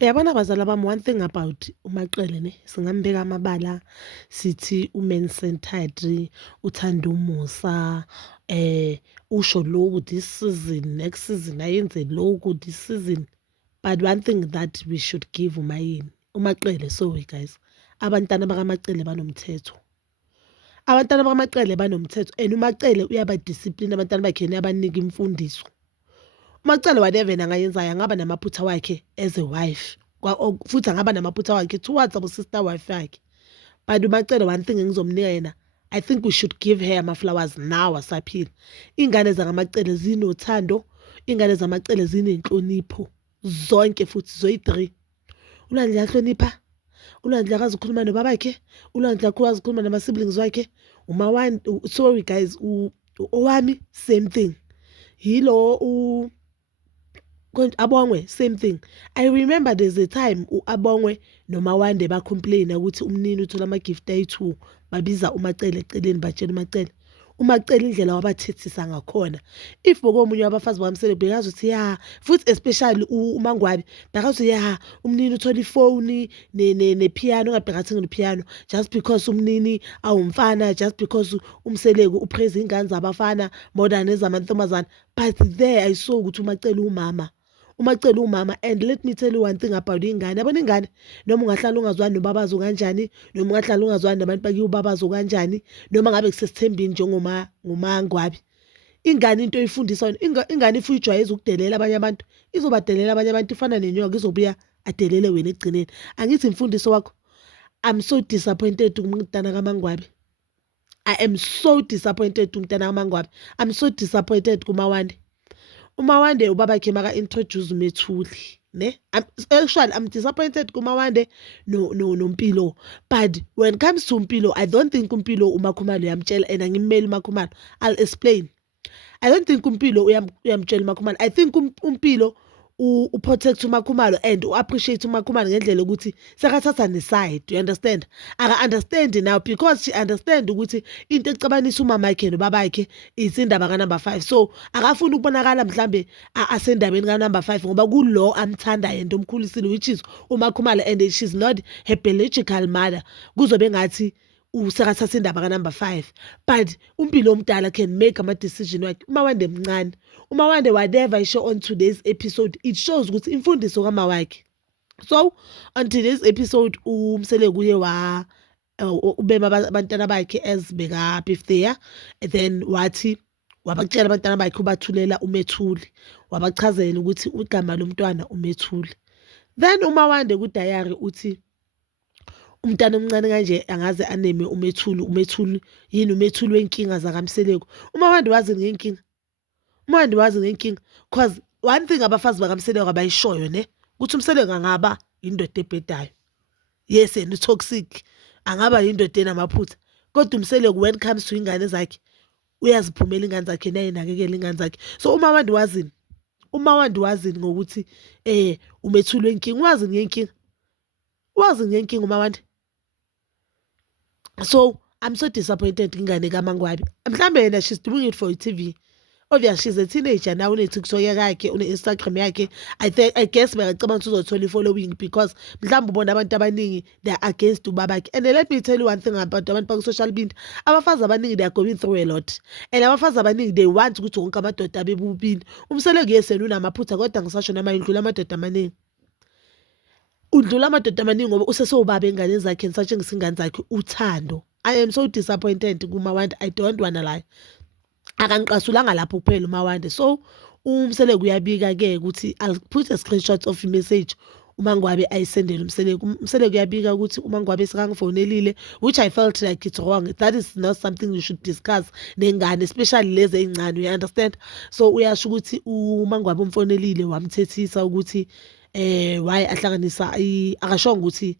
Uyabona bazala bami, one thing about uMaqele ne, singambeka amabala sithi u-man centered, uthanda umusa, usho loku this season, next season ayenze loku this season. But one thing that we should give uMaqele, sorry guys, abantwana bakaMaqele banomthetho. Abantwana bakaMaqele banomthetho and uMaqele uyabadiscipline abantwana bakhe uyabanika imfundiso. UMacala whatever angayenzayo angaba namaphutha wakhe as a wife futhi angaba namaphutha wakhe towards abo-sister wife yakhe. But uMacala one thing engizomnika yena, I think we should give her ama-flowers now asaphila. Iy'ngane zakaMacala zinothando, iy'ngane zamaCele zinenhlonipho zonke futhi zoyi-3. uLwandle uyahlonipha, uLwandle akwazi ukukhuluma nobabakhe, uLwandle akwazi ukukhuluma nama-siblings wakhe. Sorry guys, owami same thing. Yilo Abongwe, same thing. I remember there's a time uAbongwe noMawande ba-complain ukuthi umnini uthola ama-gift ayi-2 babiza uMacele eceleni batshela uMacele. uMacele indlela wabathethisa ngakhona. If bokomunye wabafazi bakaMsele bekazi ukuthi ya, futhi especially uMangwabi bekazi ya umnini uthola ifoni nepiano, ungabhekathi ngepiano just because umnini awumfana, just because uMseleku upraise ingane zabafana more than ezamantombazana. But there I saw ukuthi uMacele umama. uMacele umama, and let me tell you one thing about ingane. Yabona ingane noma ungahlala ungazwani nobabazo kanjani, noma ungahlala ungazwani nabantu bakiyo ubabazo kanjani, noma ngabe kusesithembini ngumangwabi. Ingane into oyifundisa yona, ingane if uyijwayeza ukudelela abanye abantu, izobadelela abanye abantu ifana nenyoka izobuya adelele wena ekugcineni. Angithi imfundiso wakho. I'm so disappointed kumntana kaMangwabi. I am so disappointed kumntana kaMangwabi. I'm so disappointed kuMawande. uMawande ubabakhe maka-introduce uMethuli, ne? Actually, I'm disappointed kuMawande noMpilo. But when it comes to Mpilo, I don't think uMpilo uMakhumalo uyamtshela, and angimmeli uMakhumalo. I'll explain. I don't think uMpilo uyamtshela uMakhumalo. I think uMpilo uprotect uMakhumalo and u-appreciate uMakhumalo ngendlela ukuthi sekathatha neside, you understand? Aka-understand now because she understand ukuthi into ecabanisa umama yakhe nobabakhe isindaba ka-number 5. So akafuni ukubonakala mhlambe asendabeni ka-number 5 ngoba kulo amthandayo and omkhulisile, which is uMakhumalo, and she's not her biological mother. Kuzobe ngathi usekathatha indaba ka-number 5. But uMpilo omdala can make ama-decision wakhe. uMawande mncane. uMawande whatever I show on today's episode, it shows ukuthi imfundiso kama wakhe. So on today's episode uMsele kuye ubema abantwana bakhe as beka birthday, and then wathi wabakutshela abantwana bakhe ubathulela uMethuli, wabachazela ukuthi igama lomntwana uMethuli. Then uMawande ku-diary uthi umntana omncane kanje angaze aneme uMethuli yini uMethuli wenkinga zakaMseleku. uMawande wazi ngenkinga. uMawande wazi ngenkinga cause one thing abafazi bakaMseleku abayishoyo ne, ukuthi uMseleku angaba indoda ebhedayo. Yes, and toxic. Angaba indoda enamaphutha. Kodwa uMseleku when it comes to ingane zakhe uyaziphumela ingane zakhe nayinakekela ingane zakhe. So uMawande wazini? uMawande wazini ngokuthi uMethuli wenkinga? Wazi ngenkinga? Wazi ngenkinga uMawande? So I'm so disappointed ingane kaMangwabi. Mhlambe yena she's doing it for TV. Obviously she's a teenager now, une-TikTok yakhe, une-Instagram yakhe. I guess bekacabanga ukuthi uzothola i-following because mhlawumbe ubona abantu abaningi they are against ubabakhe. And let me tell you one thing about abantu baku-social media. Abafazi abaningi they are going through a lot. And abafazi abaningi they want ukuthi wonke amadoda abe bubini. uMseleku yes yena unamaphutha kodwa ngisasho nama indlula amadoda amaningi. Udlula amadoda amaningi ngoba usesewubaba engane zakhe nisatshengisa ingane zakhe uthando. I am so disappointed kuMawande. I don't wanna lie. Akangiqasulanga lapho kuphela uMawande. So uMseleku uyabika-ke ukuthi I'll put a screenshot of message uMangwabi ayisendele uMseleku. uMseleku uyabika ukuthi uMangwabi sekangifonelile, which I felt like it's wrong. That is not something you should discuss nengane, especially lezi ey'ncane, you understand? So uyasho ukuthi uMangwabi umfonelile wamthethisa ukuthi why ahlanganisa akashongo ukuthi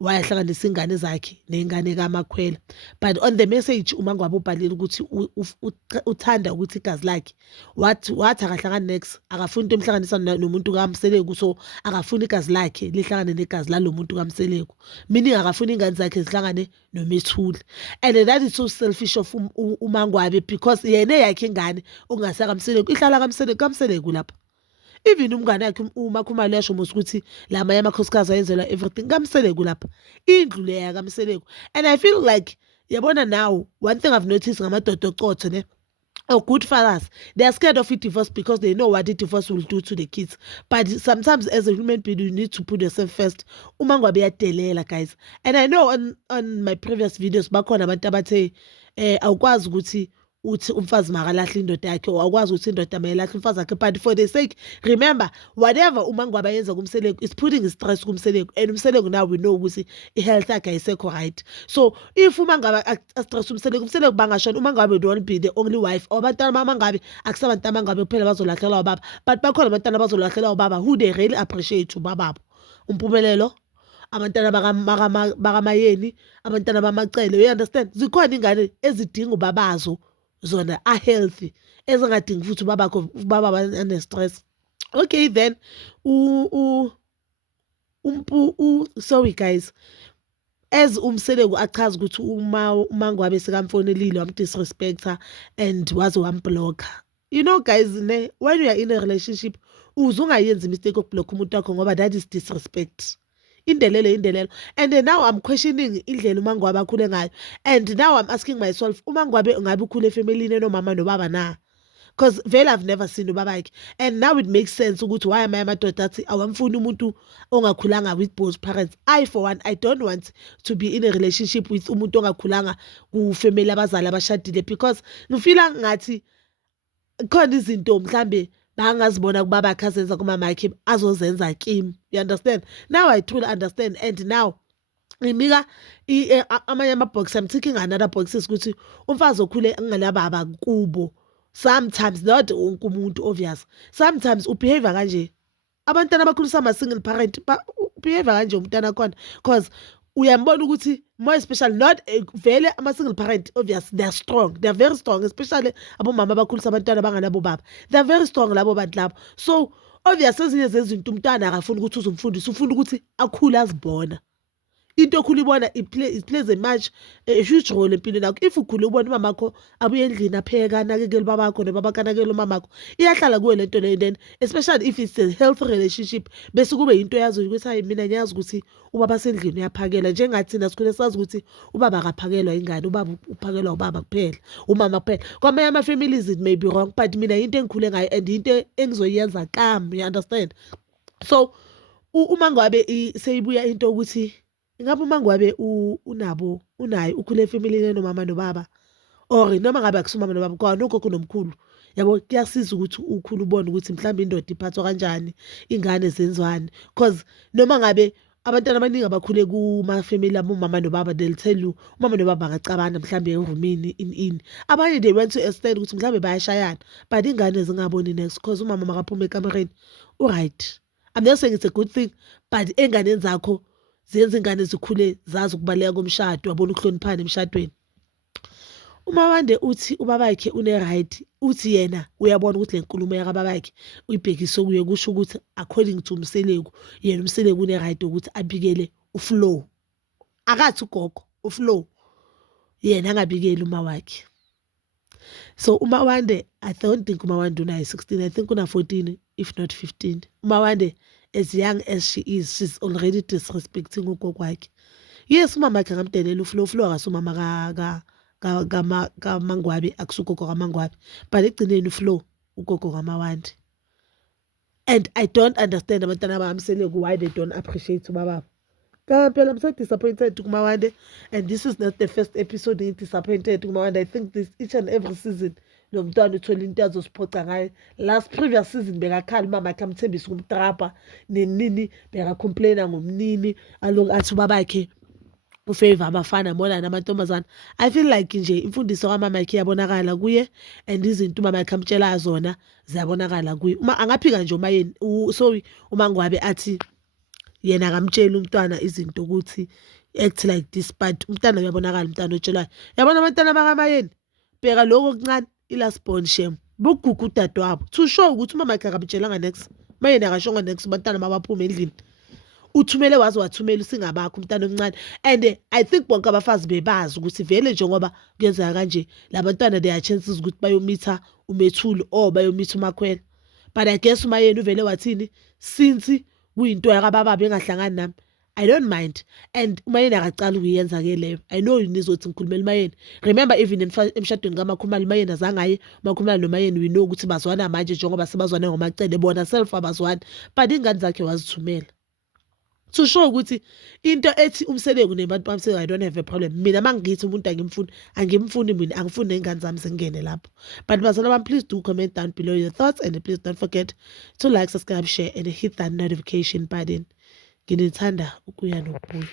why ahlanganisa ingane zakhe nengane kaMakhwela. But on the message uMangwabi ubhalile ukuthi uthanda ukuthi igazi lakhe wathi akahlangani next, akafuni into emhlanganisa nomuntu kaMseleku, so akafuni igazi lakhe lihlangane negazi lalo muntu kaMseleku, meaning akafuni ingane zakhe zihlangane noMethuli. And that is so selfish of uMangwabi because yena yakhe ingane okungasakamseleku ihlala kaMseleku lapha. even umngane wakhe uMakhumalo yasho mos ukuthi lamanye amakhosikazi ayenzelwa everything kaMseleku lapha indlu leya kaMseleku. And I feel like yabona now one thing I've noticed ngamadoda ocotho ne good fathers, they are scared of a divorce because they know what the divorce will do to the kids. But sometimes as a human being, you need to put yourself first. Umangabe guys. And I know on my previous videos, bakhona abantu abathe awukwazi ukuthi uthi umfazi makalahla indoda yakhe awukwazi ukuthi indoda mayelahla umfazi wakhe, but for the sake, remember whatever umangwabe ayenza kumseleku is putting stress kumseleku, and umseleku now we know ukuthi i-health yakhe ayisekho right. So if umangwabe astress umseleku bangashona, umangwabe don't be the only wife or abantwana bamangabe akusabantu amangabe kuphela bazolahlela ubaba, but bakhona abantwana bazolahlela ubaba who they really appreciate ubababo. Umpumelelo abantwana bakamayeni, abantwana bamacele, you understand, zikhona ingane ezidinga ubabazo zona are healthy ezingadingi futhi ubaba bane-stress. Okay, then sorry guys, as umseleku achaza ukuthi umangwabe sekamfonelile wamdisrespecta and waze wamblocker. You know guys, when you are in a relationship ungayenzi mistake okublock umuntu wakho ngoba that is disrespect. Indelelo. And then now I'm questioning indlela umangwabe akhule ngayo, and now I'm asking myself umangwabe ngabe ukhule efamilini enomama nobaba na, because vele I've never seen ubaba yakhe. And now it makes sense ukuthi why am I amadoda athi awamfuni umuntu ongakhulanga with both parents. I for one, I don't want to be in a relationship with umuntu ongakhulanga kufamily abazali abashadile, because ngifila ngathi khona izinto mhlambe bangazibona kubaba khazenza kumama yakhe azozenza kimi. You understand? Now I truly understand, and now ngimika amanye ama-box, I'm taking another boxes ukuthi umfazi okhule ngalababa kubo sometimes, not wonke umuntu obvious, sometimes ubehavior kanje. Abantwana abakhulisa ama-single parent ubehavior kanje umntana khona, because uyambona ukuthi more especially not vele ama-single parent obvious they are strong, they are very strong, especially abomama abakhulisa abantwana banganabo baba, they are very strong labo bantu labo. So obvious ezinye zezinto umntwana akafuni ukuthi uzumfundisa, ufuna ukuthi akhule azibona into okhula ibona. It plays a huge role empilweni yakho. If ukhule ubona umamakho abuye endlini apheka anakekela babakho nobabakho anakekela umamakho, iyahlala kuwe lento leyo. Then especially if it's a healthy relationship, bese kube into yazo ukuthi hayi mina ngiyazi ukuthi ubaba sendlini uyaphakela, njengathi thina sikhule sazi ukuthi ubaba akaphakelwa ingane, ubaba uphakelwa ubaba kuphela, umama kuphela. Kwamanye ama-families it may be wrong, but mina into engikhule ngayo and into engizoyenza kami, you understand. So umangwabe seyibuya into ukuthi ingabe umangwabe unayo ukhule efamilini enomama nobaba, or noma ngabe akusumama nobaba kwa nogogo nomkhulu, yabo kuyasiza ukuthi ukhulu ubone ukuthi mhlawumbe indoda iphathwa kanjani, ingane zenziwani, because noma ngabe abantwana abaningi abakhule kuma-family abomama nobaba, they'll tell you umama nobaba angacabana mhlawumbe erumini in abanye they went to extend ukuthi mhlawumbe bayashayana, but ingane zingaboni next because umama makaphuma ekamereni right. I'm not saying it's a good thing, but enganeni zakho zenza ingane zikhule zazi ukubaleka komshado, wabona ukuhloniphana emshadweni. UMawande uthi ubaba wakhe une-right, uthi yena uyabona ukuthi le nkulumo yakababa wakhe uyibhekise kuye, kusho ukuthi according to Mseleku, yena uMseleku une-right ukuthi abikele uFlow, akathi ugogo uFlow, yena angabikeli uma wakhe. So uMawande, I don't think uMawande unayo 16, I think una 14 if not 15. uMawande, as young as she is, she's already disrespecting ugogo wakhe. Yes, umama wakhe ngamdelela uFlow akasumama kaMangwabe, akusugogo kaMangwabe, but ekugcineni uFlow ugogo kaMawande. And I don't understand abantwana bakaMseleku why they don't appreciate ubaba. Phela I'm so disappointed kuMawande, and this is not the first episode I'm disappointed kuMawande. I think this each and every season lo mntwana uthola into azosiphoca ngayo. Last previous season bekakhala umama akhe amthembisa ukumtrapa nenini, bekacomplaina ngomnini alok athi ubaba yakhe ufavor abafana more than amantombazana. I feel like nje imfundiso kamama yakhe iyabonakala kuye, and izinto umama yakhe amtshela zona ziyabonakala kuye. Uma angaphika nje umayeni sorry uMangwabe athi yena akamtshela umntwana izinto ukuthi act like this, but umntwana uyabonakala, umntwana otshelayo. Yabona abantwana bakamayeni, bheka lokho okuncane ilast born shame bokugugu udadewabo to show ukuthi umama yakhe akamtshelanga next, mayeni akashonga next abantwana mabaphuma endlini, uthumele wathumela usingabakho umntwana omncane. And I think bonke abafazi bebazi ukuthi vele njengoba kuyenzeka kanje labantwana there are chances ukuthi bayomitha uMethuli or bayomitha uMakhwela, but I guess umayeni uvele wathini since kuyinto yakababa bengahlangani nami I don't mind and umayeni akacala ukuyenza-ke leyo I know nizothi ngikhulumela umayeni remember even emshadweni kaMakhumalo umayeni azangaye uMakhumalo nomayeni we know ukuthi bazwana manje njengoba sebazwana ngomacele bona self abazwani but ingane zakhe wazithumela to show ukuthi into ethi umsebenzi nebantu bamseko I don't have a problem mina mangithi umuntu angimfuni mina angifuni nengane zami zingene lapho but bazalwane bami please do comment down below your thoughts and please don't forget to like subscribe share and hit that notification button nginithanda ukuya nokubuya